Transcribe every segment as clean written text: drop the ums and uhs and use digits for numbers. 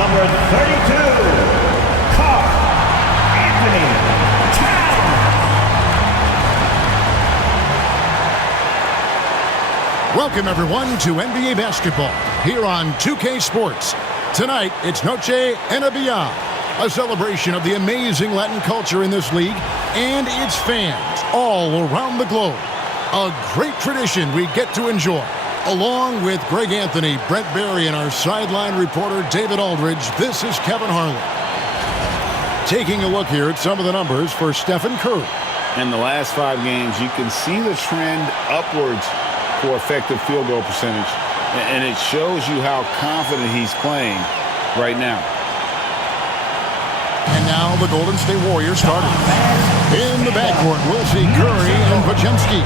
number 32, Karl Anthony Towns. Welcome, everyone, to NBA basketball here on 2K Sports. Tonight, it's Noche NBA, a celebration of the amazing Latin culture in this league and its fans all around the globe. A great tradition we get to enjoy. Along with Greg Anthony, Brent Barry, and our sideline reporter David Aldridge, this is Kevin Harlan. Taking a look here at some of the numbers for Stephen Curry. In the last 5 games, you can see the trend upwards for effective field goal percentage, and it shows you how confident he's playing right now. And now the Golden State Warriors starting. In the backcourt, we'll see Curry and Podziemski.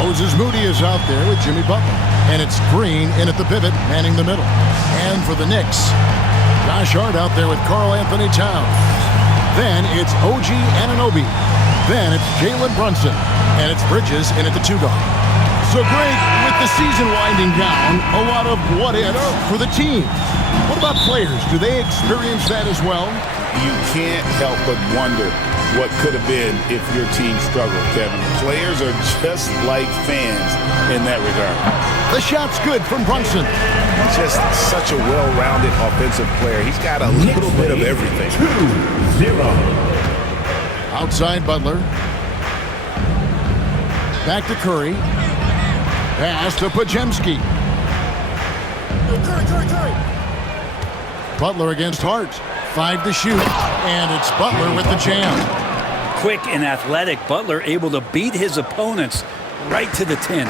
Moses Moody is out there with Jimmy Butler. And it's Green in at the pivot, manning the middle. And for the Knicks, Josh Hart out there with Karl Anthony Towns. Then it's OG Anunoby. Then it's Jalen Brunson. And it's Bridges in at the 2 guard. So Greg, with the season winding down, a lot of what-ifs for the team. What about players? Do they experience that as well? You can't help but wonder what could have been if your team struggled, Kevin. Players are just like fans in that regard. The shot's good from Brunson. Just such a well-rounded offensive player. He's got a little bit of everything. 2-0. Outside Butler. Back to Curry. Pass to Podziemski. Butler against Hart. 5 to shoot. And it's Butler with the jam. Quick and athletic, Butler able to beat his opponents right to the 10.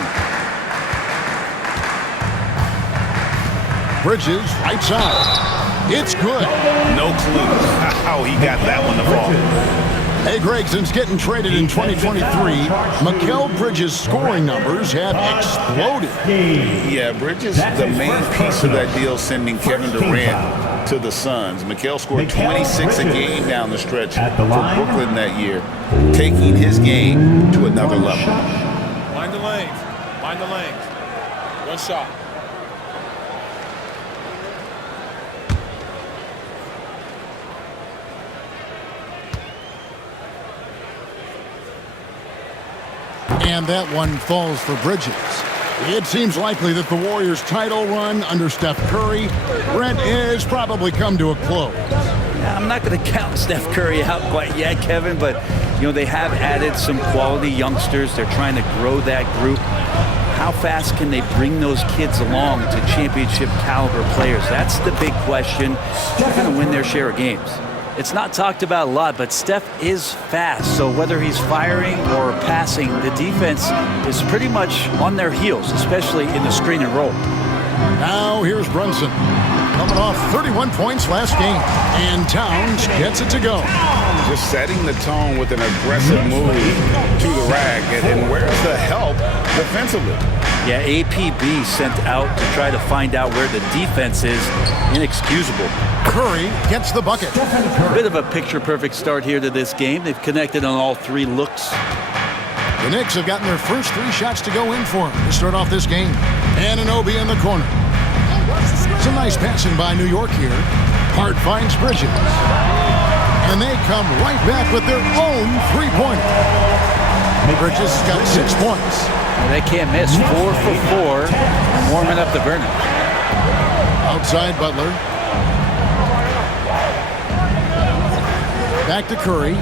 Bridges, right side. It's good. No clue how he got that one to fall. Hey, Greg, since getting traded in 2023, Mikal Bridges' scoring numbers have exploded. Yeah, Bridges, the main piece of that deal, sending Kevin Durant to the Suns. Mikal scored 26 a game down the stretch for Brooklyn that year, taking his game to another level. Find the lanes. Find the lanes. One shot. And that one falls for Bridges. It seems likely that the Warriors' title run under Steph Curry, Brent, has probably come to a close. I'm not going to count Steph Curry out quite yet, Kevin, but they have added some quality youngsters. They're trying to grow that group. How fast can they bring those kids along to championship caliber players? That's the big question. They're going to win their share of games. It's not talked about a lot, but Steph is fast. So whether he's firing or passing, the defense is pretty much on their heels, especially in the screen and roll. Now here's Brunson, coming off 31 points last game. And Towns gets it to go. Just setting the tone with an aggressive move to the rack. And where's the help defensively? Yeah, APB sent out to try to find out where the defense is. Inexcusable. Curry gets the bucket. A bit of a picture-perfect start here to this game. They've connected on all 3 looks. The Knicks have gotten their first 3 shots to go in for them to start off this game. Anunoby in the corner. Some nice passing by New York here. Hart finds Bridges. And they come right back with their own 3-pointer. Bridges has got 6 points. They can't miss. 4 for 4, warming up the burner. Outside Butler. Back to Curry.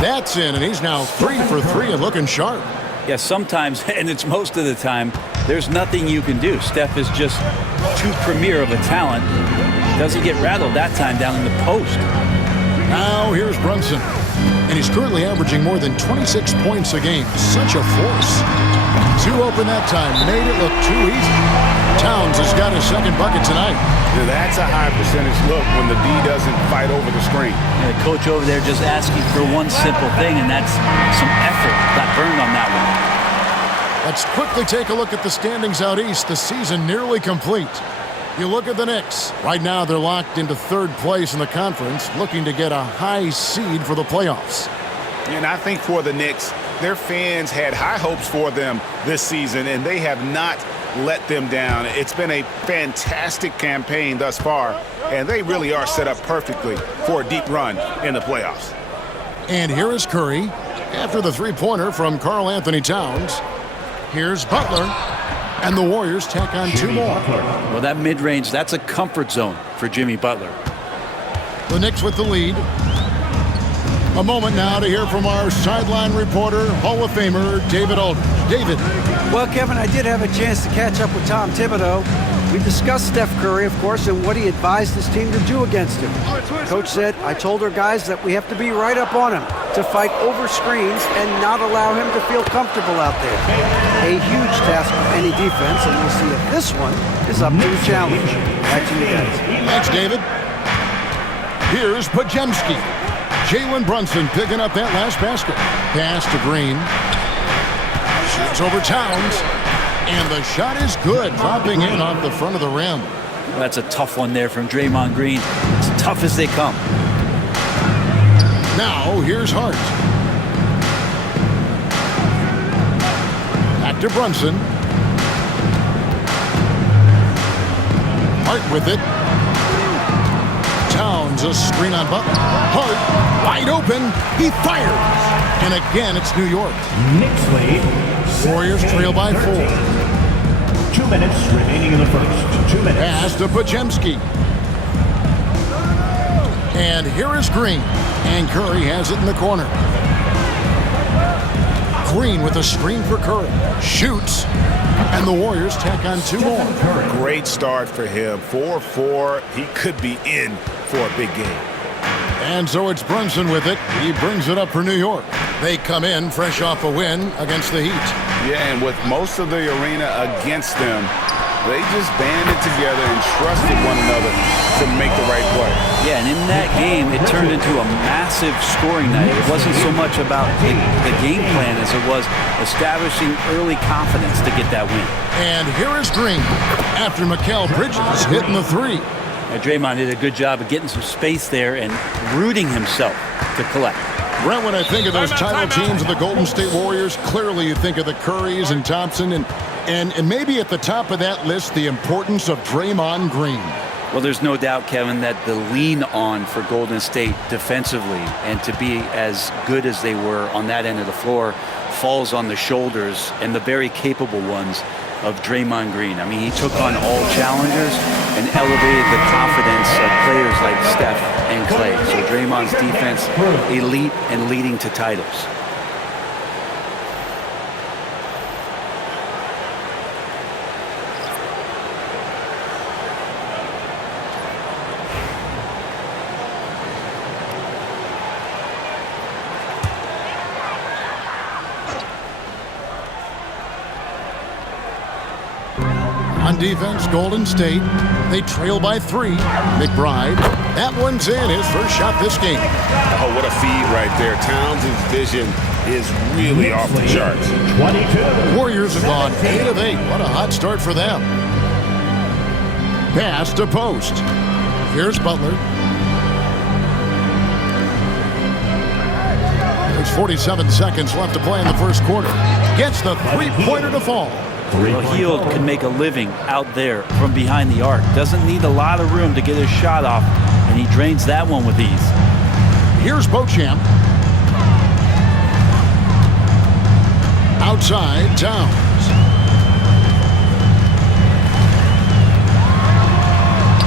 That's in, and he's now 3 for 3 and looking sharp. Yeah, sometimes, and it's most of the time, there's nothing you can do. Steph is just too premier of a talent. Doesn't get rattled that time down in the post. Now here's Brunson. And he's currently averaging more than 26 points a game. Such a force. 2 open that time. Made it look too easy. Towns has got his 2nd bucket tonight. That's a high percentage look when the D doesn't fight over the screen. And the coach over there just asking for one simple thing, and that's some effort. Got burned on that one. Let's quickly take a look at the standings out east. The season nearly complete. You look at the Knicks. Right now, they're locked into 3rd place in the conference, looking to get a high seed for the playoffs. And I think for the Knicks, their fans had high hopes for them this season, and they have not let them down. It's been a fantastic campaign thus far, and they really are set up perfectly for a deep run in the playoffs. And here is Curry after the three-pointer from Karl Anthony Towns. Here's Butler, and the Warriors tack on two more. Well, that mid-range, that's a comfort zone for Jimmy Butler. The Knicks with the lead. A moment now to hear from our sideline reporter, Hall of Famer David Aldridge. David. Well, Kevin, I did have a chance to catch up with Tom Thibodeau. We discussed Steph Curry, of course, and what he advised his team to do against him. Coach said, I told our guys that we have to be right up on him, to fight over screens and not allow him to feel comfortable out there. A huge task for any defense, and we'll see if this one is up to the challenge. Back to you guys. Thanks, David. Here's Podziemski. Jalen Brunson picking up that last basket. Pass to Green. Shoots over Towns. And the shot is good, dropping in off the front of the rim. Well, that's a tough one there from Draymond Green. As tough as they come. Now, here's Hart. Back to Brunson. Hart with it. Towns, a screen on Butler. Hart, wide open. He fires. And again, it's New York. Knicks lead. Warriors trail by 4. 2 minutes remaining in the first. 2 minutes. Pass to Podziemski. And here is Green. And Curry has it in the corner. Green with a screen for Curry. Shoots. And the Warriors tack on 2 more. Great start for him. 4-4. He could be in for a big game. And so it's Brunson with it. He brings it up for New York. They come in fresh off a win against the Heat. Yeah, and with most of the arena against them, they just banded together and trusted one another to make the right play. Yeah, and in that game, it turned into a massive scoring night. It wasn't so much about the game plan as it was establishing early confidence to get that win. And here is Green after Mikal Bridges hitting the three. Now, Draymond did a good job of getting some space there and rooting himself to collect. Brent, when I think of those title teams of the Golden State Warriors, clearly you think of the Currys and Thompson, and maybe at the top of that list, the importance of Draymond Green. Well, there's no doubt, Kevin, that the lean on for Golden State defensively and to be as good as they were on that end of the floor falls on the shoulders and the very capable ones of Draymond Green. I mean, he took on all challengers and elevated the confidence of players like Steph and Clay. So Draymond's defense, elite and leading to titles. On defense, Golden State, they trail by 3. McBride, that one's in, his first shot this game. Oh, what a feed right there. Towns' vision is really off the charts. 22. Warriors have gone 8 of 8. What a hot start for them. Pass to post. Here's Butler. There's 47 seconds left to play in the first quarter. Gets the three-pointer to fall. Well, Hield can make a living out there from behind the arc. Doesn't need a lot of room to get his shot off, and he drains that one with ease. Here's Beauchamp. Outside, Towns.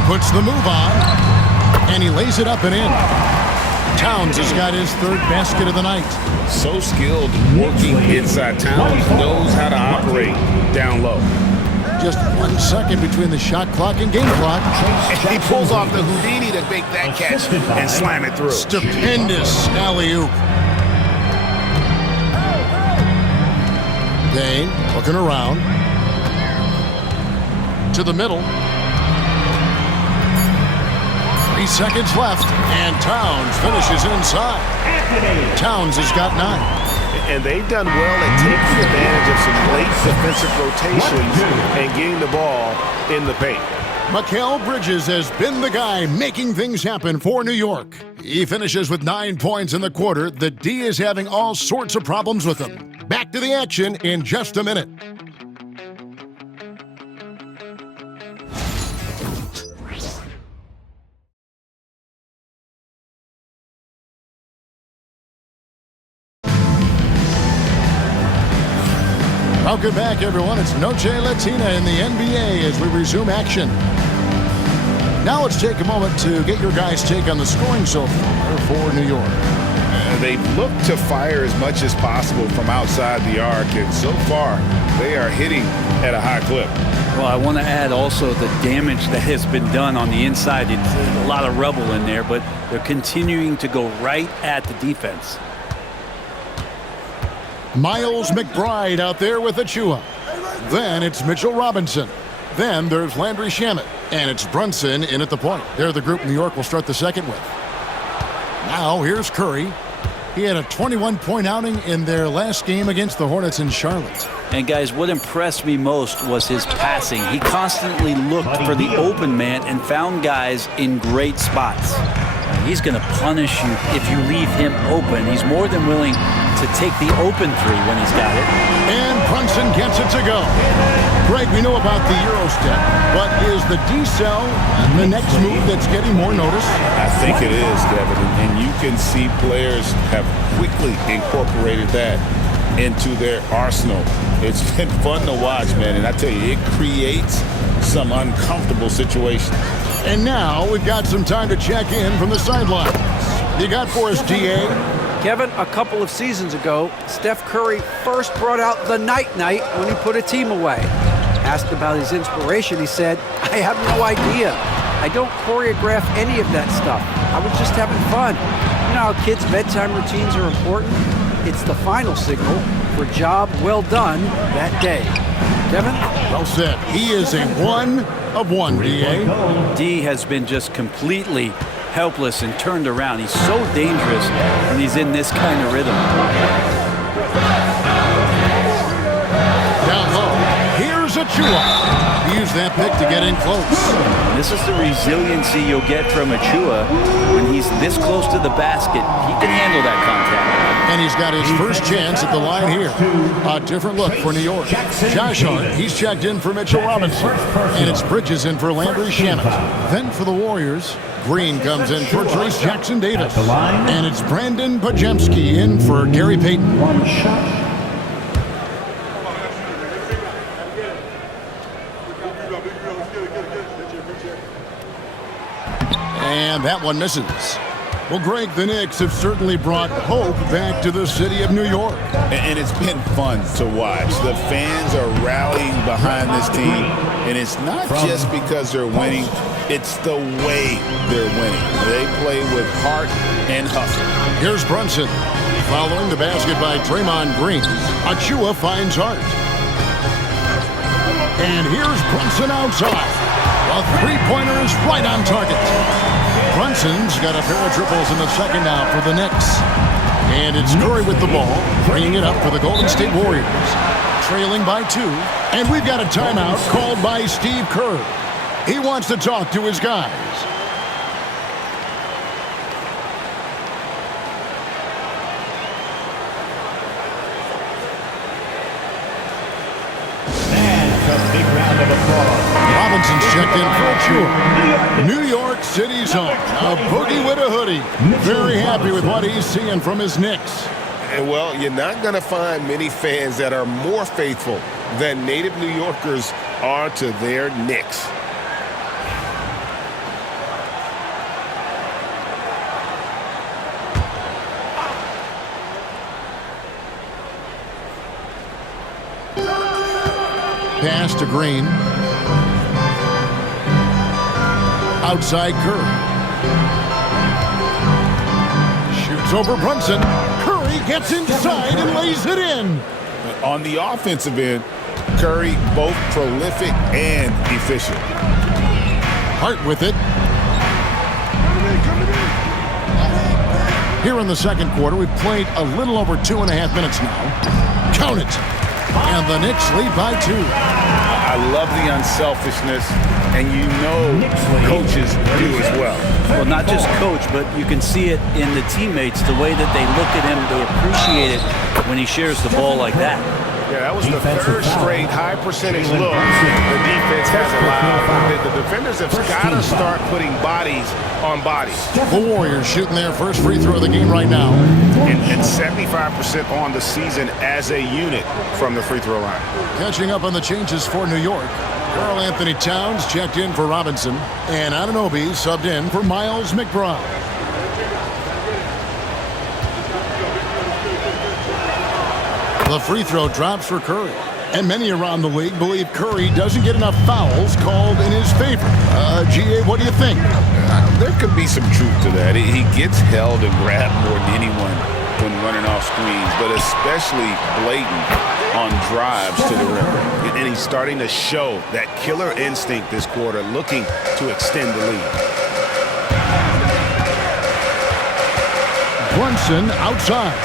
Puts the move on, and he lays it up and in. Towns has got his 3rd basket of the night. So skilled working inside. Towns knows how to operate down low. Just 1 second between the shot clock and game clock. He pulls off the Houdini to make that catch and slam it through. Stupendous alley-oop. Dane looking around. To the middle. 3 seconds left, and Towns finishes inside. Towns has got 9. And they've done well at taking advantage of some late defensive rotations and getting the ball in the paint. Mikal Bridges has been the guy making things happen for New York. He finishes with 9 points in the quarter. The D is having all sorts of problems with him. Back to the action in just a minute. Welcome back, everyone. It's Noche Latina in the NBA as we resume action. Now let's take a moment to get your guys' take on the scoring so far for New York. They look to fire as much as possible from outside the arc, and so far they are hitting at a high clip. Well, I want to add also the damage that has been done on the inside. It's a lot of rubble in there, but they're continuing to go right at the defense. Miles McBride out there with Achua. Then it's Mitchell Robinson. Then there's Landry Shamet. And it's Brunson in at the point. They're the group New York will start the second with. Now here's Curry. He had a 21-point outing in their last game against the Hornets in Charlotte. And guys, what impressed me most was his passing. He constantly looked for the open man and found guys in great spots. He's going to punish you if you leave him open. He's more than willing to take the open three when he's got it. And Brunson gets it to go. Greg, we know about the Euro step, but is the D-cell the next move that's getting more notice? I think it is, Kevin, and you can see players have quickly incorporated that into their arsenal. It's been fun to watch, man, and I tell you, it creates some uncomfortable situations. And now we've got some time to check in from the sidelines. You got for us, DA? Kevin, a couple of seasons ago, Steph Curry first brought out the night-night when he put a team away. Asked about his inspiration, he said, I have no idea. I don't choreograph any of that stuff. I was just having fun. You know how kids' bedtime routines are important? It's the final signal for job well done that day. Kevin? Well said. He is a 1 of 1, DA. D has been just completely helpless and turned around. He's so dangerous when he's in this kind of rhythm. Down low. Here's Achua. He used that pick to get in close. And this is the resiliency you'll get from Achua. When he's this close to the basket, he can handle that contact. And he's got his first chance at the line here. A different look for New York. Josh Hart, he's checked in for Mitchell Robinson. And it's Bridges in for Landry Shamet. Then for the Warriors, Green comes in for Trace Jackson Davis. And it's Brandon Podziemski in for Gary Payton. One shot. And that one misses. Well, Greg, the Knicks have certainly brought hope back to the city of New York. And it's been fun to watch. The fans are rallying behind this team. And it's not just because they're winning. It's the way they're winning. They play with heart and hustle. Here's Brunson. Following the basket by Draymond Green. Achua finds Hart. And here's Brunson outside. A three-pointer is right on target. Brunson's got a pair of triples in the second now for the Knicks. And it's Curry with the ball, bringing it up for the Golden State Warriors. Trailing by 2. And we've got a timeout called by Steve Kerr. He wants to talk to his guys. Big round of applause. Robinson's checked in for Achua. New York City's home. A boogie with a hoodie. Very happy with what he's seeing from his Knicks. And well, you're not going to find many fans that are more faithful than native New Yorkers are to their Knicks. Pass to Green. Outside Curry. Shoots over Brunson. Curry gets inside and lays it in. On the offensive end, Curry both prolific and efficient. Hart with it. Here in the second quarter, we've played a little over 2.5 minutes now. Count it. And the Knicks lead by 2. I love the unselfishness and you know coaches do as well. Well, not just coach, but you can see it in the teammates, the way that they look at him, they appreciate it when he shares the ball like that. Yeah, that was the third straight high percentage look the defense has allowed. The defenders have got to start putting bodies on bodies. The Warriors shooting their first free throw of the game right now. And 75% on the season as a unit from the free throw line. Catching up on the changes for New York. Karl Anthony Towns checked in for Robinson, and Anunoby subbed in for Miles McBride. The free throw drops for Curry, and many around the league believe Curry doesn't get enough fouls called in his favor. GA, what do you think? There could be some truth to that. He gets held and grabbed more than anyone when running off screens, but especially blatant on drives to the rim. And he's starting to show that killer instinct this quarter, looking to extend the lead. Brunson outside.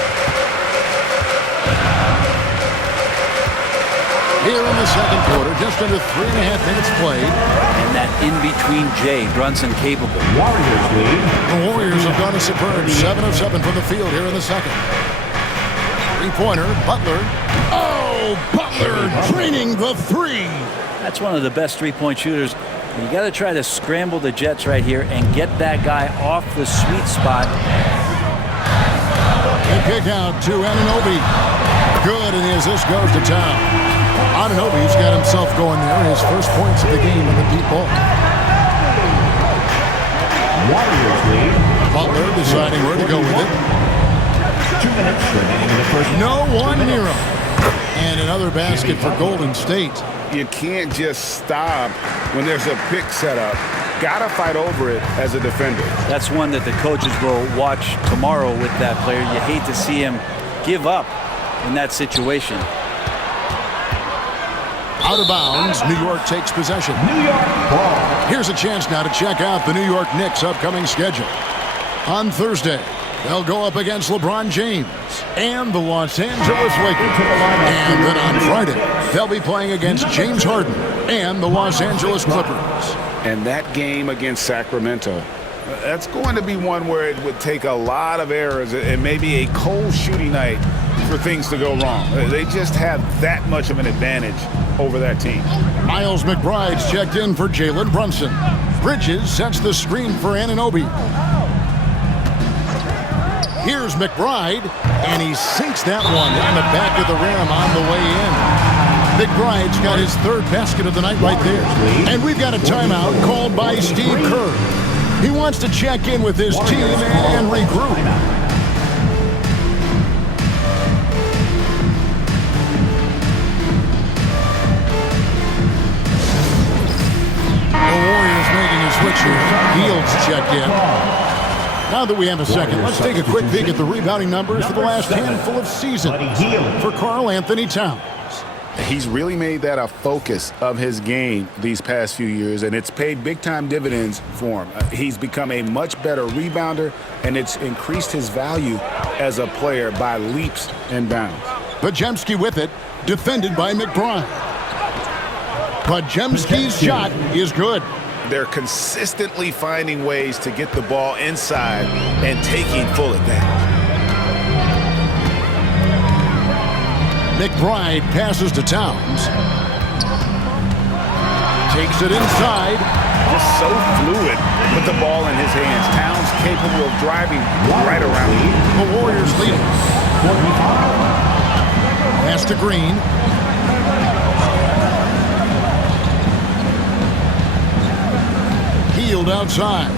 Here in the second quarter, just under 3.5 minutes played. And that in-between Jay, Brunson capable. Warriors lead. The Warriors have done a superb 7 of 7 from the field here in the second. Three-pointer, Butler. Oh, Butler draining the three. That's one of the best three-point shooters. You got to try to scramble the Jets right here and get that guy off the sweet spot. And kick out to Anunoby. Good, and the assist goes to Town. Anunoby's got himself going there. His first points of the game in the deep ball. Warriors lead. Butler deciding where to go with it. 2 minutes remaining in the first. No one near him. And another basket for Golden State. You can't just stop when there's a pick set up. Gotta fight over it as a defender. That's one that the coaches will watch tomorrow with that player. You hate to see him give up in that situation. Out of bounds, New York takes possession. New York ball. Here's a chance now to check out the New York Knicks' upcoming schedule. On Thursday, they'll go up against LeBron James and the Los Angeles Lakers. And then on Friday, they'll be playing against James Harden and the Los Angeles Clippers. And that game against Sacramento, that's going to be one where it would take a lot of errors and maybe a cold shooting night for things to go wrong. They just have that much of an advantage over that team. Miles McBride's checked in for Jalen Brunson. Bridges sets the screen for Anunoby. Here's McBride, and he sinks that one in the back of the rim on the way in. McBride's got his third basket of the night right there. And we've got a timeout called by Steve Kerr. He wants to check in with his team and regroup. Switch here. Fields checked in. Now that we have a second, let's take a quick peek at the rebounding numbers for the last handful of seasons for Karl Anthony Towns. He's really made that a focus of his game these past few years, and it's paid big-time dividends for him. He's become a much better rebounder, and it's increased his value as a player by leaps and bounds. Podziemski with it, defended by McBride. Podziemski's shot is good. They're consistently finding ways to get the ball inside and taking full advantage. McBride passes to Towns. Takes it inside. Just so fluid with the ball in his hands. Towns capable of driving right around him. The Warriors leading. Pass to Green. Hield outside.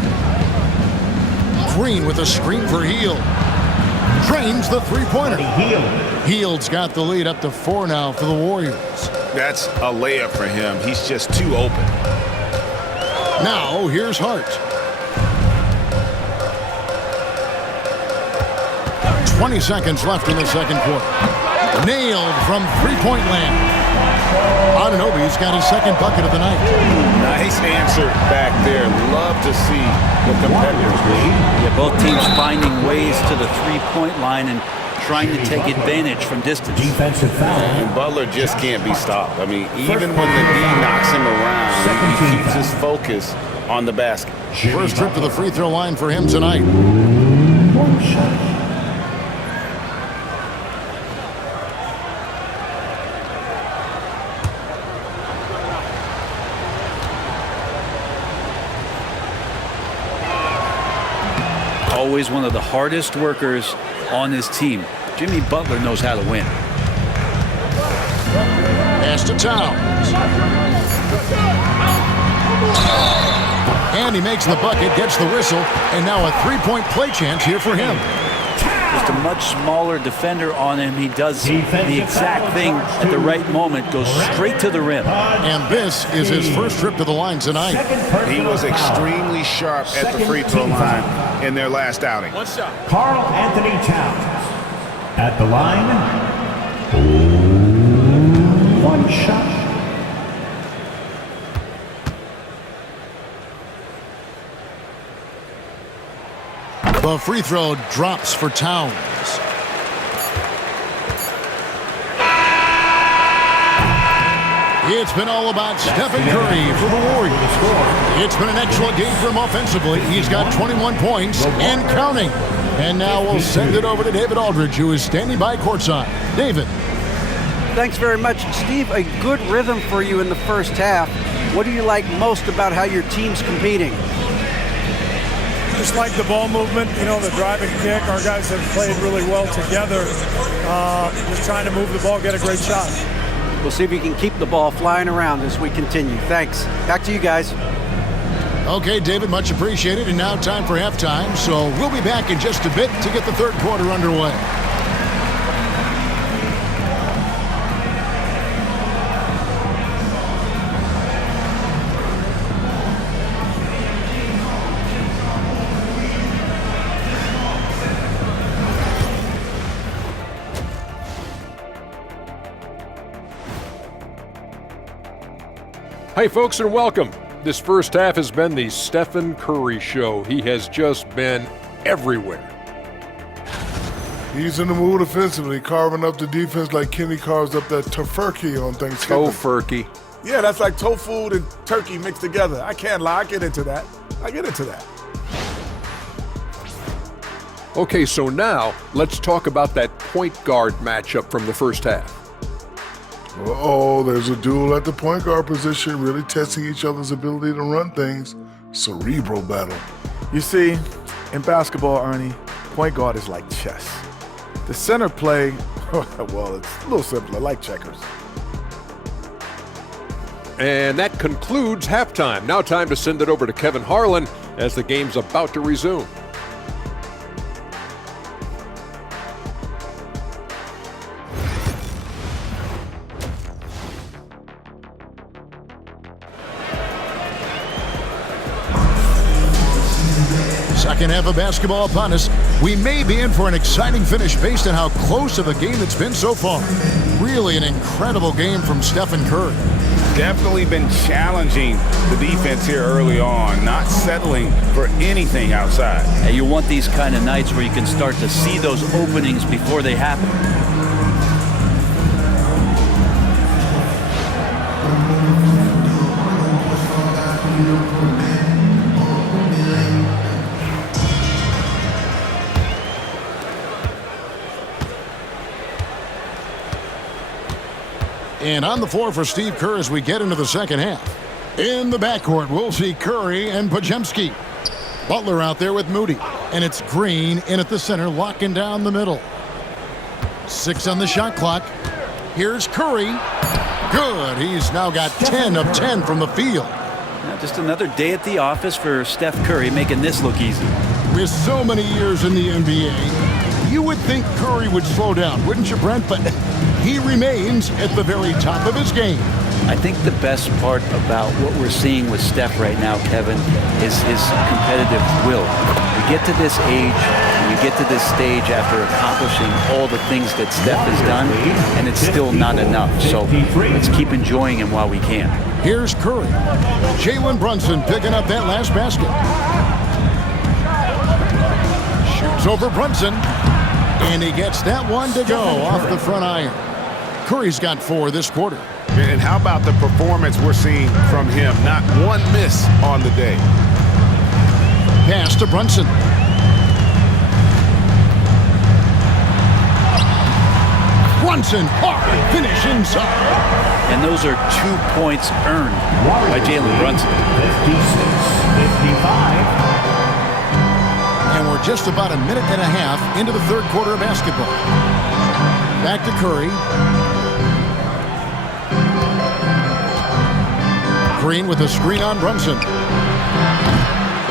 Green with a screen for Hield. Drains the three-pointer. Hield's got the lead up to 4 now for the Warriors. That's a layup for him. He's just too open. Now here's Hart. 20 seconds left in the second quarter. Nailed from three-point land. Anunoby's got his second bucket of the night. Nice answer back there. Love to see the competitors lead. Yeah, both teams finding ways to the three-point line and trying to take advantage from distance. Defensive foul. And Butler just can't be stopped. I mean, even when the D knocks him around, he keeps his focus on the basket. First trip to the free throw line for him tonight. One shot. Always one of the hardest workers on his team. Jimmy Butler knows how to win. Pass to Towns. And he makes the bucket, gets the whistle, and now a three-point play chance here for him. Just a much smaller defender on him. He does the exact thing at the right moment, goes straight to the rim. And this is his first trip to the line tonight. He was extremely sharp at the free throw line in their last outing. One shot. Karl Anthony Towns at the line. One shot. The free throw drops for Towns. It's been all about Stephen Curry for the Warriors. It's been an excellent game for him offensively. He's got 21 points and counting. And now we'll send it over to David Aldridge, who is standing by courtside. David. Thanks very much, Steve. A good rhythm for you in the first half. What do you like most about how your team's competing? Just like the ball movement, you know, the drive and kick. Our guys have played really well together. Just trying to move the ball, get a great shot. We'll see if you can keep the ball flying around as we continue. Thanks. Back to you guys. Okay, David, much appreciated. And now time for halftime. So we'll be back in just a bit to get the third quarter underway. Hey folks, and welcome. This first half has been the Stephen Curry show. He has just been everywhere. He's in the mood offensively, carving up the defense like Kenny carves up that tofurkey on Thanksgiving. Tofurkey. Yeah, that's like tofu and turkey mixed together. I can't lie, I get into that. Okay, so now let's talk about that point guard matchup from the first half. Uh-oh, there's a duel at the point guard position, really testing each other's ability to run things. Cerebral battle. You see, in basketball, Ernie, point guard is like chess. The center play, well, it's a little simpler, like checkers. And that concludes halftime. Now time to send it over to Kevin Harlan as the game's about to resume. Second half of basketball upon us. We may be in for an exciting finish based on how close of a game it's been so far. Really an incredible game from Stephen Curry. Definitely been challenging the defense here early on, not settling for anything outside. And you want these kind of nights where you can start to see those openings before they happen. And on the floor for Steve Kerr as we get into the second half. In the backcourt, we'll see Curry and Podziemski. Butler out there with Moody. And it's Green in at the center, locking down the middle. 6 on the shot clock. Here's Curry. Good. He's now got 10 of 10 from the field. Now just another day at the office for Steph Curry, making this look easy. With so many years in the NBA, you would think Curry would slow down, wouldn't you, Brent? But he remains at the very top of his game. I think the best part about what we're seeing with Steph right now, Kevin, is his competitive will. We get to this age, and you get to this stage after accomplishing all the things that Steph has done, and it's still not enough. So let's keep enjoying him while we can. Here's Curry. Jalen Brunson picking up that last basket. Shoots over Brunson. And he gets that one to go off the front iron. Curry's got 4 this quarter. And how about the performance we're seeing from him? Not one miss on the day. Pass to Brunson. Brunson, hard finish inside. And those are 2 points earned by Jalen Brunson. 56-55. And we're just about a minute and a half into the third quarter of basketball. Back to Curry. Green with a screen on Brunson.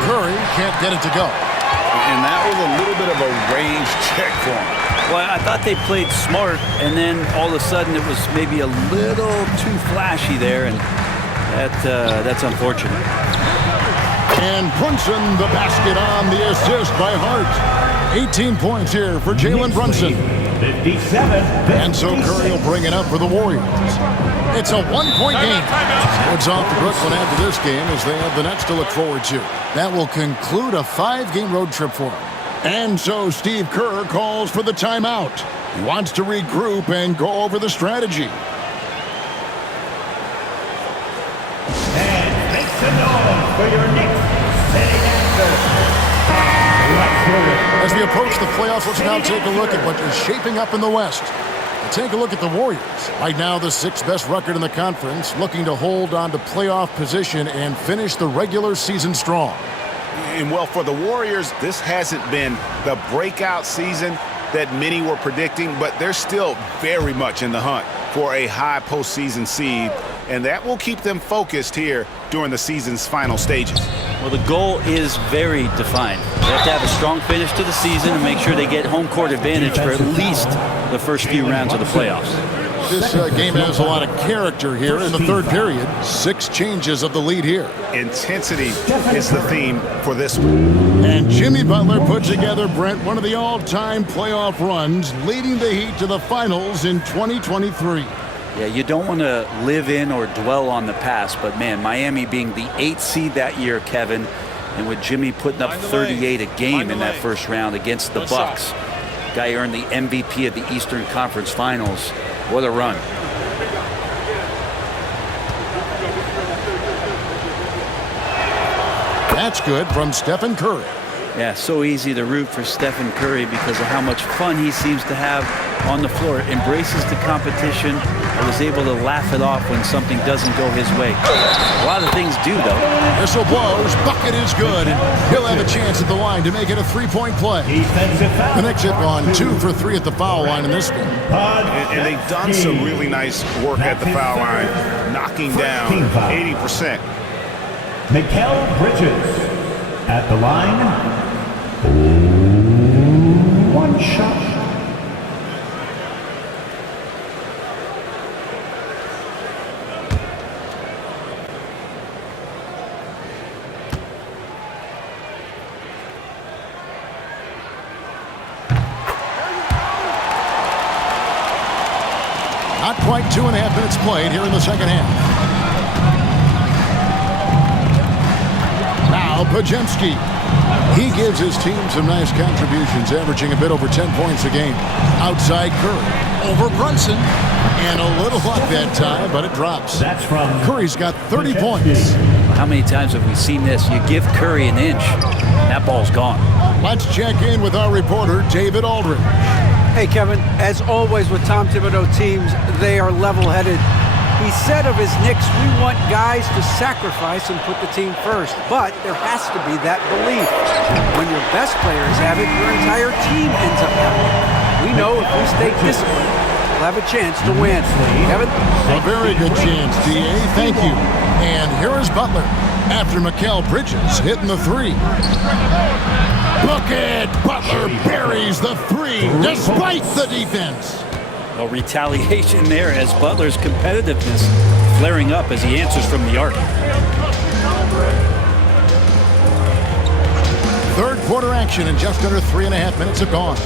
Curry can't get it to go. And that was a little bit of a range check for him. Well, I thought they played smart, and then all of a sudden it was maybe a little too flashy there, and that's unfortunate. And Brunson, the basket on the assist by Hart. 18 points here for Jalen Brunson. 57. And so Curry will bring it up for the Warriors. It's a one-point game. Woods off to Brooklyn after this game as they have the Nets to look forward to. That will conclude a 5-game road trip for them. And so Steve Kerr calls for the timeout. He wants to regroup and go over the strategy. And make some noise for your Knicks setting answer. As we approach the playoffs, let's now take a look at what is shaping up in the West. Take a look at the Warriors. Right now, the 6th best record in the conference, looking to hold on to playoff position and finish the regular season strong. And well, for the Warriors, this hasn't been the breakout season that many were predicting, but they're still very much in the hunt for a high postseason seed, and that will keep them focused here during the season's final stages. Well, the goal is very defined. They have to have a strong finish to the season and make sure they get home court advantage for at least the first few rounds of the playoffs. This game has a lot of character here in the third period. 6 changes of the lead here. Intensity is the theme for this one. And Jimmy Butler put together, Brent, one of the all-time playoff runs, leading the Heat to the finals in 2023. Yeah, you don't want to live in or dwell on the past, but man, Miami being the 8th seed that year, Kevin, and with Jimmy putting up 38 a game in that first round against the Bucks. Guy earned the MVP of the Eastern Conference Finals. What a run. That's good from Stephen Curry. Yeah, so easy to root for Stephen Curry because of how much fun he seems to have on the floor. Embraces the competition and is able to laugh it off when something doesn't go his way. A lot of things do, though. Whistle blows, bucket is good, and he'll have a chance at the line to make it a 3-point play. The Knicks have gone 2 for 3 at the foul line in this game. And they've done some really nice work at the foul line, knocking down 80%. Mikal Bridges at the line. 1 shot. Not quite 2.5 minutes played here in the second half. Now Podziemski. He gives his team some nice contributions, averaging a bit over 10 points a game. Outside Curry. Over Brunson. And a little luck that time, but it drops. That's from Curry's got 30 points. How many times have we seen this? You give Curry an inch, and that ball's gone. Let's check in with our reporter, David Aldridge. Hey, Kevin, as always with Tom Thibodeau teams, they are level-headed. He said of his Knicks, we want guys to sacrifice and put the team first. But there has to be that belief. When your best players have it, your entire team ends up having it. We know if we stay disciplined, we'll have a chance to win. Kevin? A very good chance, D.A. Thank you. And here is Butler after Mikal Bridges hitting the 3. Look at Butler buries the 3 despite the defense. A retaliation there as Butler's competitiveness flaring up as he answers from the arc. Third quarter action and just under 3.5 minutes have gone.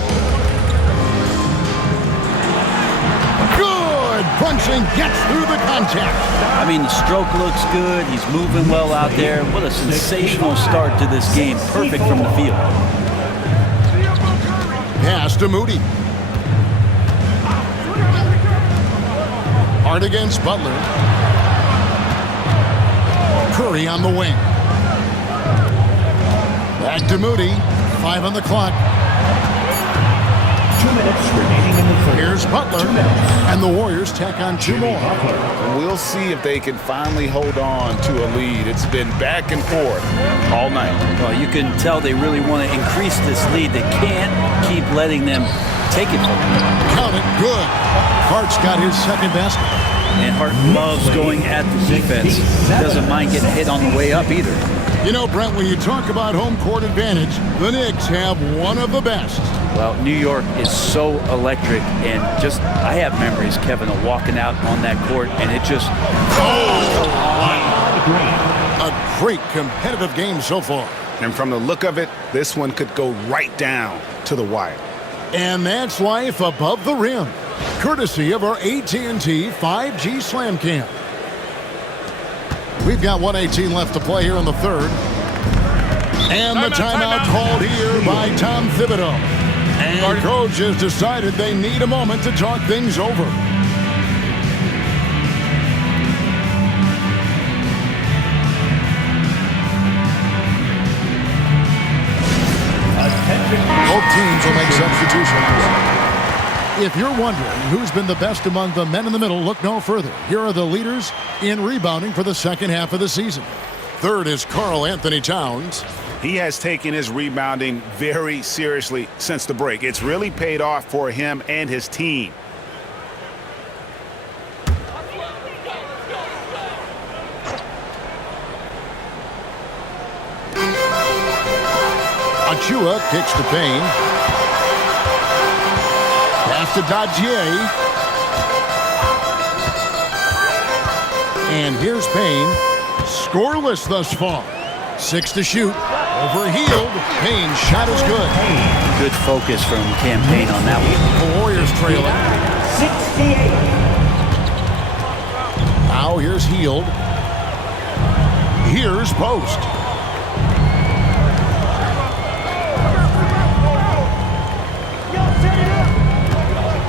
Good! Brunson gets through the contact. I mean, the stroke looks good. He's moving well out there. What a sensational start to this game. Perfect from the field. Pass to Moody. Hard against Butler. Curry on the wing. Back to Moody. 5 on the clock. 2 minutes remaining in the third. Here's Butler. And the Warriors tack on 2 more. We'll see if they can finally hold on to a lead. It's been back and forth all night. Well, you can tell they really want to increase this lead. They can't keep letting them take it from them. Count it. Good. Hart's got his second basket. And Hart loves going at the defense. He doesn't mind getting hit on the way up either. You know, Brent, when you talk about home court advantage, the Knicks have one of the best. Well, New York is so electric, and just, I have memories, Kevin, of walking out on that court, and it just... A great competitive game so far. And from the look of it, this one could go right down to the wire. And that's life above the rim, courtesy of our AT&T 5G Slam Cam. We've got 1:18 left to play here in the third. And the timeout called here by Tom Thibodeau. And coach has decided they need a moment to talk things over. Both teams will make substitutions. If you're wondering who's been the best among the men in the middle, look no further. Here are the leaders in rebounding for the second half of the season. Third is Karl Anthony Towns. He has taken his rebounding very seriously since the break. It's really paid off for him and his team. Achua kicks to Payne. Pass to Dajier. And here's Payne. Scoreless thus far. 6 to shoot. Overhealed. Payne's shot is good. Good focus from Cam Payne on that one. The Warriors trailing. 68. Now here's Hield. Here's Post.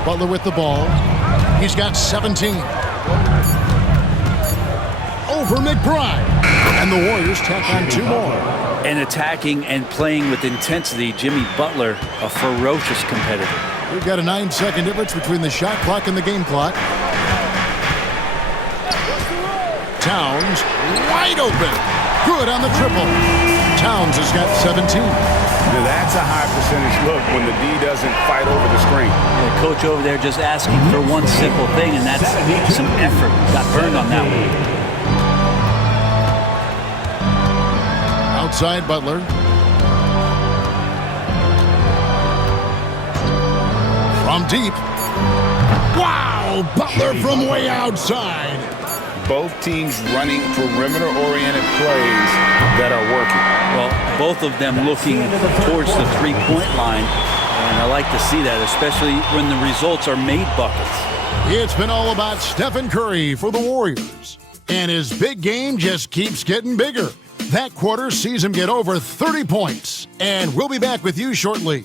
Butler with the ball. He's got 17. Over McBride. And the Warriors tack on 2 more. And attacking and playing with intensity, Jimmy Butler, a ferocious competitor. We've got a 9-second difference between the shot clock and the game clock. Towns wide open. Good on the triple. Towns has got 17. Now that's a high percentage look when the D doesn't fight over the screen. The coach over there just asking for one simple thing, and that's some effort. Got burned on that one. Outside Butler. From deep. Wow! Butler from way outside. Both teams running perimeter-oriented plays that are working. Well, both of them looking towards the three-point line, and I like to see that, especially when the results are made buckets. It's been all about Stephen Curry for the Warriors, and his big game just keeps getting bigger. That quarter sees him get over 30 points, and we'll be back with you shortly.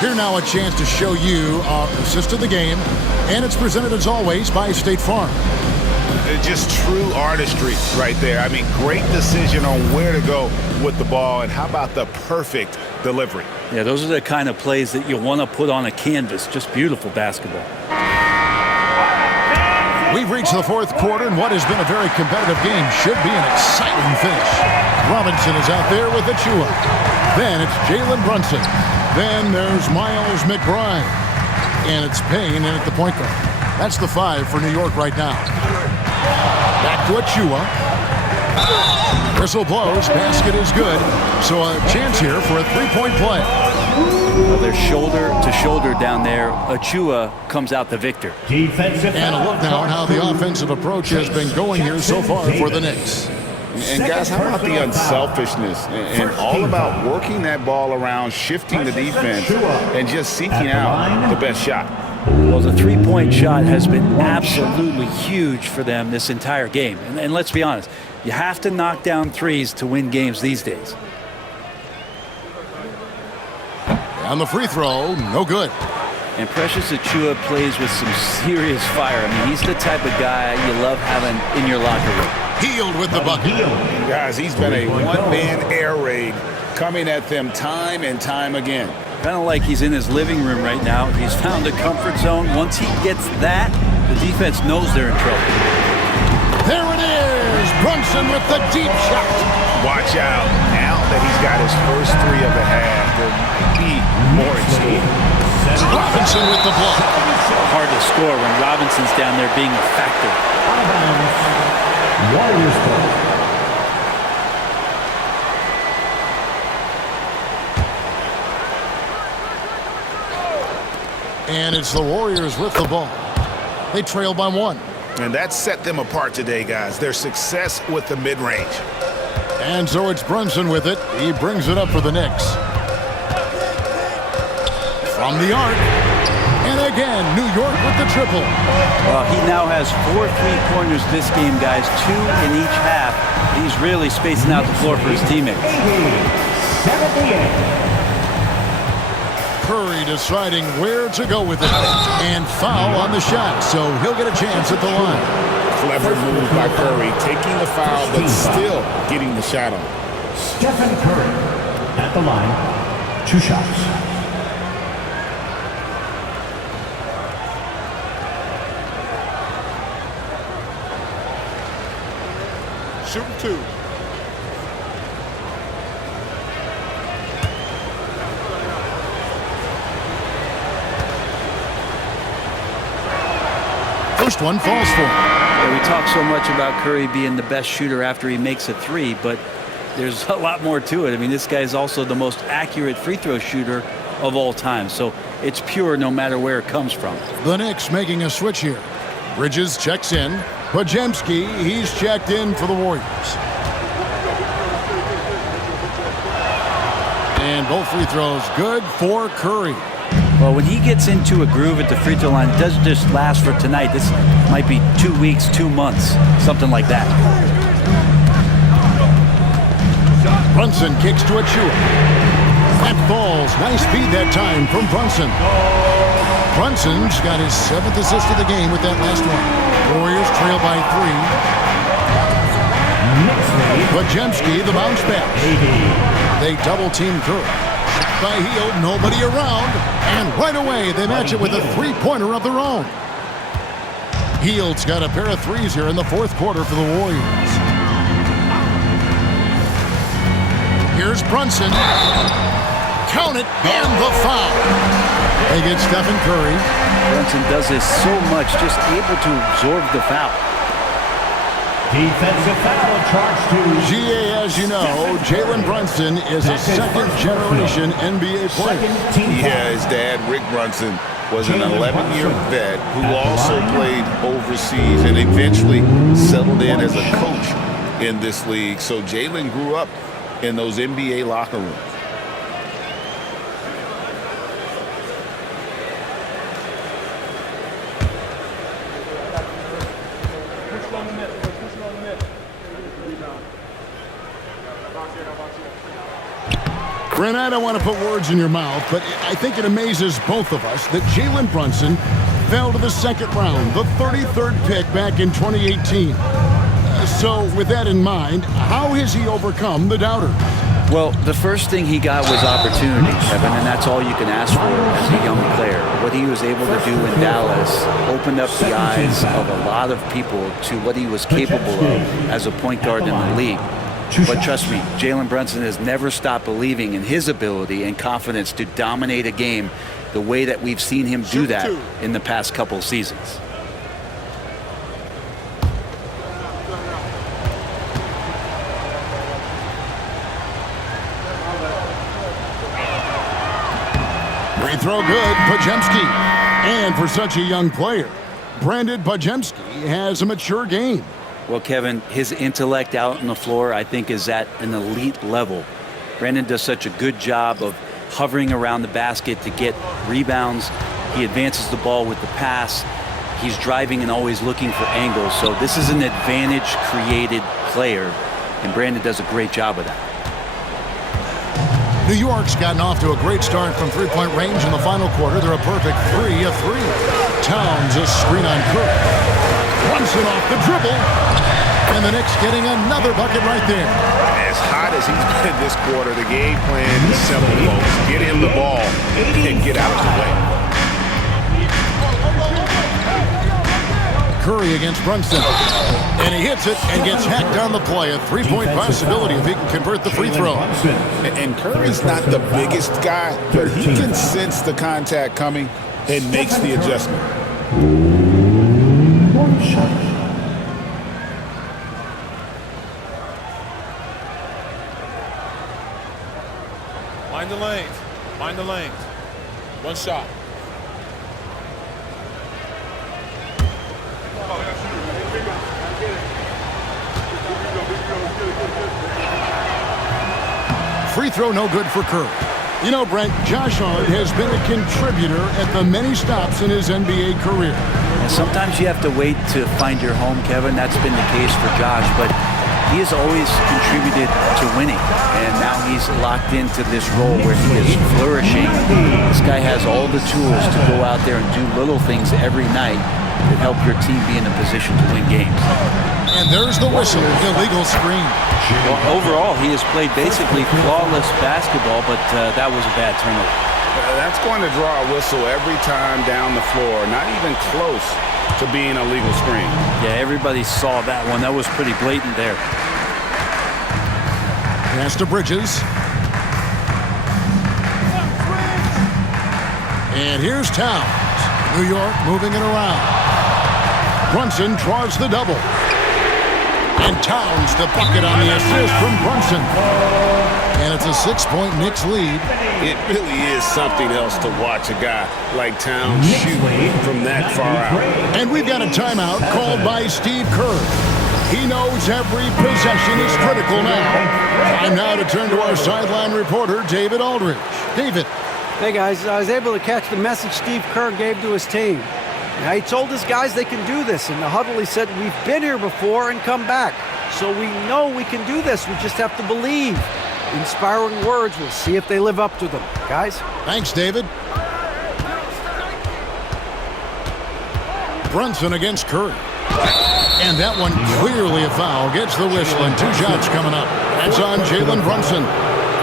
Here now a chance to show you our assist of the game, and it's presented as always by State Farm. It's just true artistry right there. I mean, great decision on where to go with the ball, and how about the perfect delivery? Yeah, those are the kind of plays that you want to put on a canvas. Just beautiful basketball. We've reached the fourth quarter, and what has been a very competitive game should be an exciting finish. Robinson is out there with Achua. Then it's Jalen Brunson. Then there's Miles McBride. And it's Payne in at the point guard. That's the 5 for New York right now. Back to Achua. Whistle blows. Basket is good. So a chance here for a 3-point play. Well, they're shoulder to shoulder down there. Achua comes out the victor. Defensive And a look now at how the offensive approach has been going here so far for the Knicks. And guys, how about the unselfishness and all about working that ball around, shifting the defense, and just seeking out the best shot? Well, the three-point shot has been absolutely huge for them this entire game. And let's be honest, you have to knock down threes to win games these days. On the free throw, no good. And Precious Achiuwa plays with some serious fire. I mean, he's the type of guy you love having in your locker room. Hield with the bucket. Guys, he's been a one-man air raid coming at them time and time again. Kind of like he's in his living room right now. He's found a comfort zone. Once he gets that, the defense knows they're in trouble. There it is. Brunson with the deep shot. Watch out. Now that he's got his first three of the half, there might be more in store. Robinson with the block. Hard to score when Robinson's down there being a factor. Warriors ball. And it's the Warriors with the ball. They trail by 1. And that set them apart today, guys. Their success with the mid-range. And so it's Brunson with it. He brings it up for the Knicks. From the arc. And again, New York with the triple. Well, he now has 4 3-pointers this game, guys. 2 in each half. He's really spacing out the floor for his teammates. 78. Curry deciding where to go with it. And foul on the shot, so he'll get a chance at the line. Clever move by Curry, taking the foul, but still getting the shot on. Stephen Curry at the line. 2 shots. Shooting 2. First one falls for him. Yeah, we talk so much about Curry being the best shooter after he makes a 3, but there's a lot more to it. I mean, this guy is also the most accurate free throw shooter of all time, so it's pure no matter where it comes from. The Knicks making a switch here. Bridges checks in. Podziemski, he's checked in for the Warriors. And both free throws good for Curry. Well, when he gets into a groove at the free throw line, it doesn't just last for tonight. This might be 2 weeks, 2 months, something like that. Brunson kicks to Achiuwa. That falls. Nice feed that time from Brunson. Brunson's got his 7th assist of the game with that last one. Warriors trail by 3. Podziemski, the bounce back. They double-team Curry. By Hield, nobody around. And right away, they match it with a 3-pointer of their own. Hield's got a pair of threes here in the 4th quarter for the Warriors. Here's Brunson. Count it, and the foul. They get Stephen Curry. Brunson does this so much, just able to absorb the foul. Defensive foul charged to GA, as you know, Jalen Brunson is a second-generation NBA player. Yeah, his dad, Rick Brunson, was an 11-year vet who also played overseas and eventually settled in as a coach in this league. So Jalen grew up in those NBA locker rooms. Brent, I don't want to put words in your mouth, but I think it amazes both of us that Jalen Brunson fell to the 2nd round, the 33rd pick back in 2018. So with that in mind, how has he overcome the doubters? Well, the first thing he got was opportunity, Kevin, and that's all you can ask for as a young player. What he was able to do in Dallas opened up the eyes of a lot of people to what he was capable of as a point guard in the league. But trust me, Jalen Brunson has never stopped believing in his ability and confidence to dominate a game the way that we've seen him do that in the past couple seasons. Free throw good, Podziemski. And for such a young player, Brandon Podziemski has a mature game. Well, Kevin, his intellect out on the floor, I think, is at an elite level. Brandon does such a good job of hovering around the basket to get rebounds He advances the ball with the pass. He's driving and always looking for angles. So this is an advantage-created player, and Brandon does a great job of that. New York's gotten off to a great start from three-point range in the final quarter. They're a perfect 3 of 3. Towns a screen on Curry. Brunson off the dribble. And the Knicks getting another bucket right there. As hot as he's been this quarter, the game plan is simple, folks. Get him the ball and get out of the way. Curry against Brunson. And he hits it and gets hacked on the play. A three-point possibility if he can convert the free throw. And Curry's not the biggest guy, but he can sense the contact coming and makes the adjustment. Mind the lanes. Mind the lanes. One shot. Free throw no good for Curry. You know, Brent, Josh Hart has been a contributor at the many stops in his NBA career. And sometimes you have to wait to find your home, Kevin. That's been the case for Josh, but he has always contributed to winning. And now he's locked into this role where he is flourishing. This guy has all the tools to go out there and do little things every night that help your team be in a position to win games. And there's the whistle, illegal screen. Well, overall, he has played basically flawless basketball, but that was a bad turnover. That's going to draw a whistle every time down the floor. Not even close to being a legal screen. Yeah, everybody saw that one. That was pretty blatant there. Pass to Bridges. And here's Towns. New York moving it around. Brunson draws the double. And Towns the bucket on the assist from Brunson. And it's a 6-point Knicks lead. It really is something else to watch a guy like Towns shoot from that far out. And we've got a timeout called by Steve Kerr. He knows every possession is critical now. Time now to turn to our sideline reporter, David Aldridge. David. Hey, guys, I was able to catch the message Steve Kerr gave to his team. Now, he told his guys they can do this. In the huddle, he said, we've been here before and come back. So we know we can do this. We just have to believe. Inspiring words. We'll see if they live up to them. Guys? Thanks, David. Brunson against Curry. And that one clearly a foul. Gets the whistle and 2 shots coming up. That's on Jalen Brunson.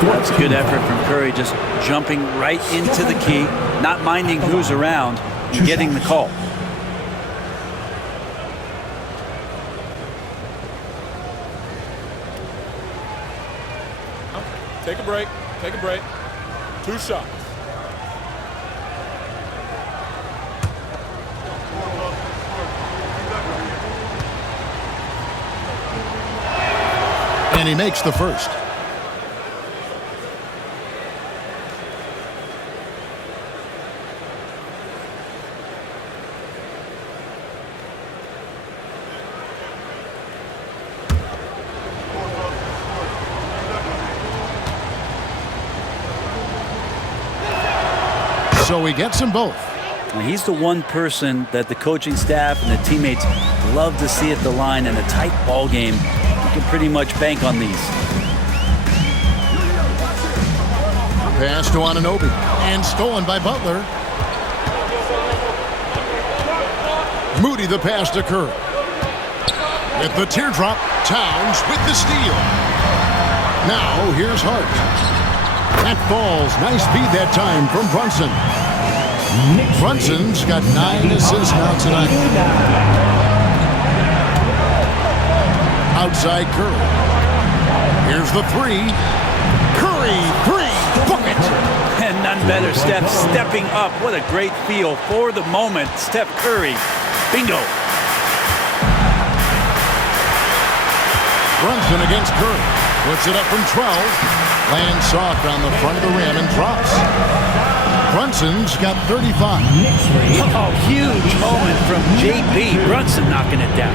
That's a good effort from Curry, just jumping right into the key, not minding who's around, and getting the call. Take a break. Take a break. 2 shots. And he makes the first. So he gets them both. He's the one person that the coaching staff and the teammates love to see at the line in a tight ball game. You can pretty much bank on these. Pass to Anunoby. And stolen by Butler. Moody the pass to Curry. With the teardrop, Towns with the steal. Now here's Hart. That falls. Nice feed that time from Brunson. Brunson's got 9 assists now tonight. Outside Curry. Here's the 3. Curry, 3, bucket. And none better. Steph stepping up. What a great feel for the moment. Steph Curry. Bingo. Brunson against Curry. Puts it up from 12. Lands soft on the front of the rim and drops. Brunson's got 35. Oh, huge moment from JB. Brunson knocking it down.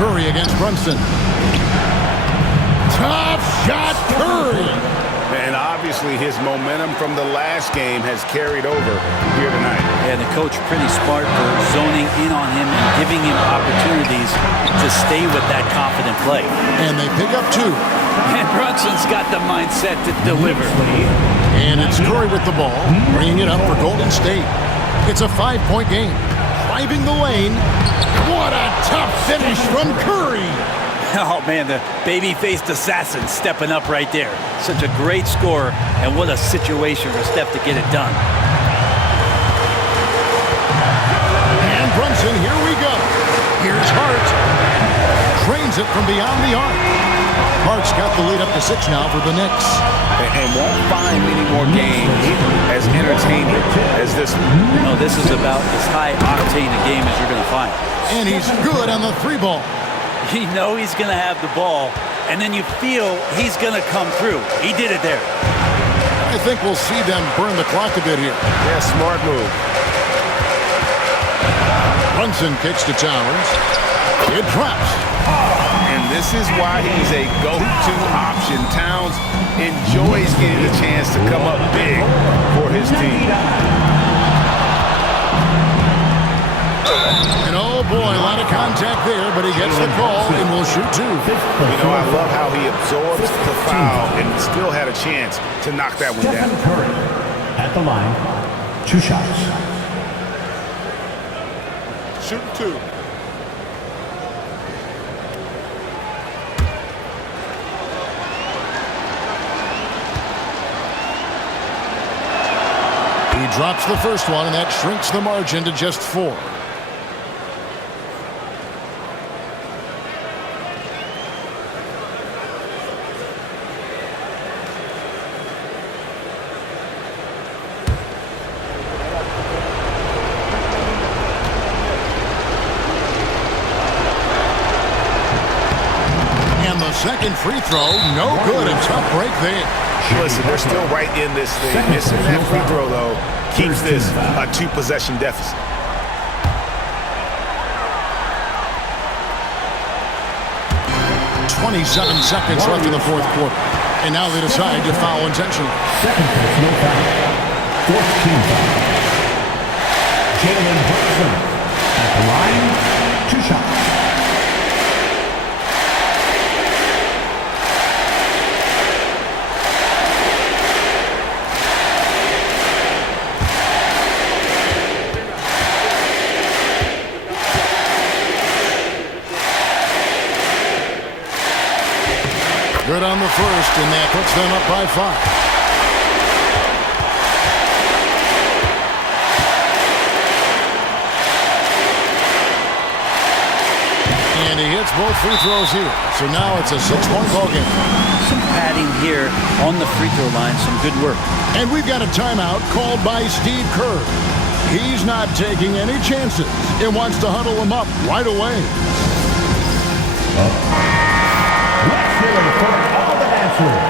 Curry against Brunson. Tough shot, Curry. And obviously obviously his momentum from the last game has carried over here tonight. Yeah, the coach pretty smart for zoning in on him and giving him opportunities to stay with that confident play. And they pick up 2. And Brunson's got the mindset to deliver. And it's Curry with the ball, bringing it up for Golden State. It's a 5-point game. Driving the lane. What a tough finish from Curry. Oh, man, the baby-faced assassin stepping up right there. Such a great score, and what a situation for Steph to get it done. And Brunson, here we go. Here's Hart. Trains it from beyond the arc. Hart's got the lead up to 6 now for the Knicks. And won't find many more games as entertaining as this one. No, this is about as high-octane a game as you're going to find. And he's good on the 3 ball. You know he's going to have the ball, and then you feel he's going to come through. He did it there. I think we'll see them burn the clock a bit here. Yeah, smart move. Brunson kicks to Towers. It drops. And this is why he's a go-to option. Towns enjoys getting a chance to come up big for his team. And oh boy, a lot of contact there, but he gets the call and will shoot 2. You know, I love how he absorbs the foul and still had a chance to knock that one down. Curry at the line, 2 shots. Shooting 2. He drops the first one, and that shrinks the margin to just 4. And the second free throw, no good. A tough break there. Listen, they're still right in this thing. Missing that free throw, though, keeps this a 2-possession deficit. .27 seconds left in the 4th quarter. And now they decide to foul intentionally. Second personal foul. 4th team foul. Jalen Brunson at the line, 2 shots. Good on the first, and that puts them up by 5. And he hits both free throws here. So now it's a 6-point ball game. Some padding here on the free throw line. Some good work. And we've got a timeout called by Steve Kerr. He's not taking any chances and wants to huddle them up right away. Let's hear it for all the dancers.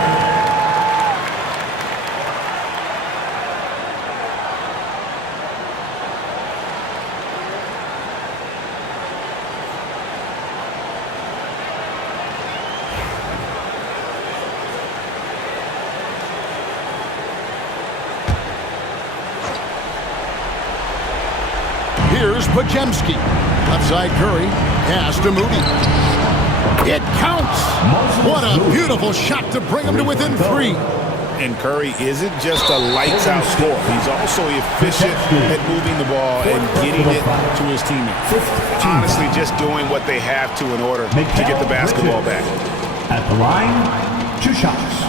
Here's Podziemski. Left side Curry. Pass to Moody. It counts. What a beautiful shot to bring him to within 3. And Curry isn't just a lights-out scorer. He's also efficient at moving the ball and getting it to his teammates. Honestly, just doing what they have to in order to get the basketball back. At the line, 2 shots.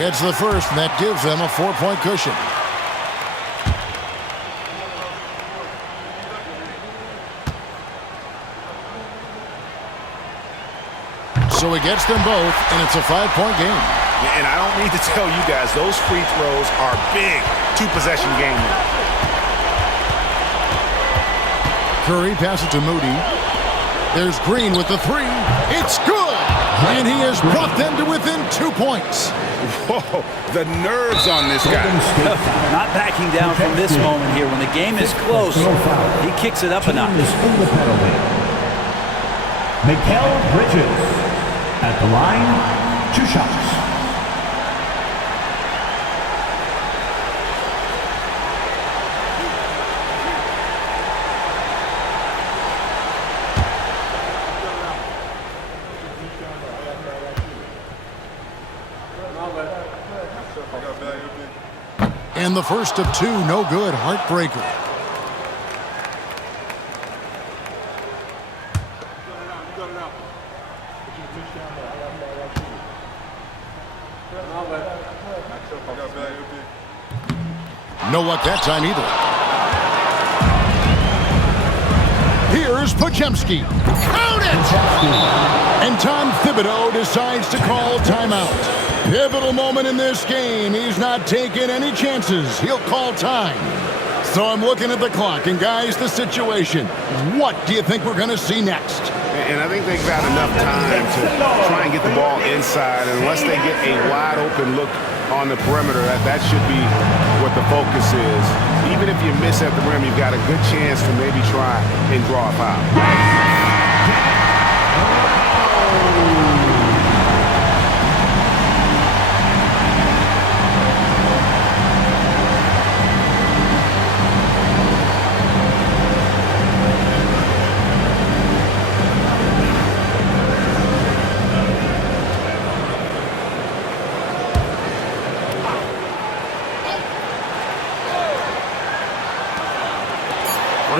He hits the first, and that gives them a 4-point cushion. So he gets them both, and it's a 5-point game. And I don't need to tell you guys, those free throws are big 2-possession game now. Curry, pass it to Moody. There's Green with the three. It's good! And he has brought them to within 2 points. Whoa, the nerves on this guy. Not backing down from this moment here. When the game is close, he kicks it up a notch. Mikal Bridges at the line, 2 shots. And the first of 2, no good, heartbreaker. No luck that time either. Here's Podziemski. Count it! And Tom Thibodeau decides to call timeout. Pivotal moment in this game. He's not taking any chances. He'll call time. So I'm looking at the clock, and guys, the situation. What do you think we're going to see next? And I think they've got enough time to try and get the ball inside. And unless they get a wide open look on the perimeter, that should be what the focus is. Even if you miss at the rim, you've got a good chance to maybe try and draw a foul.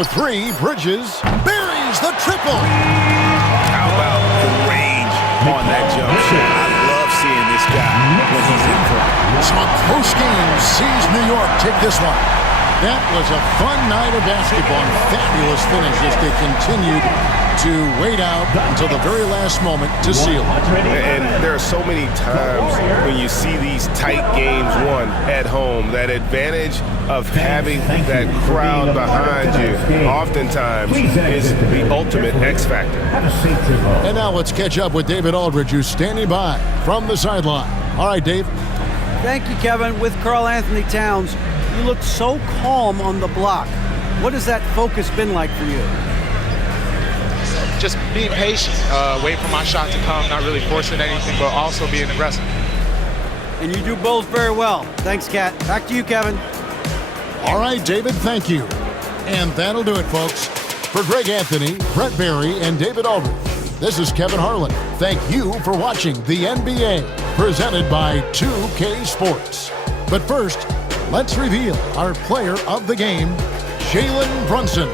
For 3, Bridges buries the triple. How about the range on that jump shot? I love seeing this guy when he's in front. So a close game sees New York take this one. That was a fun night of basketball and fabulous finish as they continued to wait out until the very last moment to seal. And there are so many times when you see these tight games won at home, that advantage of having that crowd behind you oftentimes is the ultimate X factor. And now let's catch up with David Aldridge, who's standing by from the sideline. All right, Dave. Thank you, Kevin. With Karl-Anthony Towns, you looked so calm on the block. What has that focus been like for you? Just being patient, wait for my shot to come, not really forcing anything, but also being aggressive. And you do both very well. Thanks, Kat. Back to you, Kevin. All right, David, thank you. And that'll do it, folks. For Greg Anthony, Brett Barry, and David Aldridge, this is Kevin Harlan. Thank you for watching the NBA, presented by 2K Sports. But first, let's reveal our player of the game, Jalen Brunson.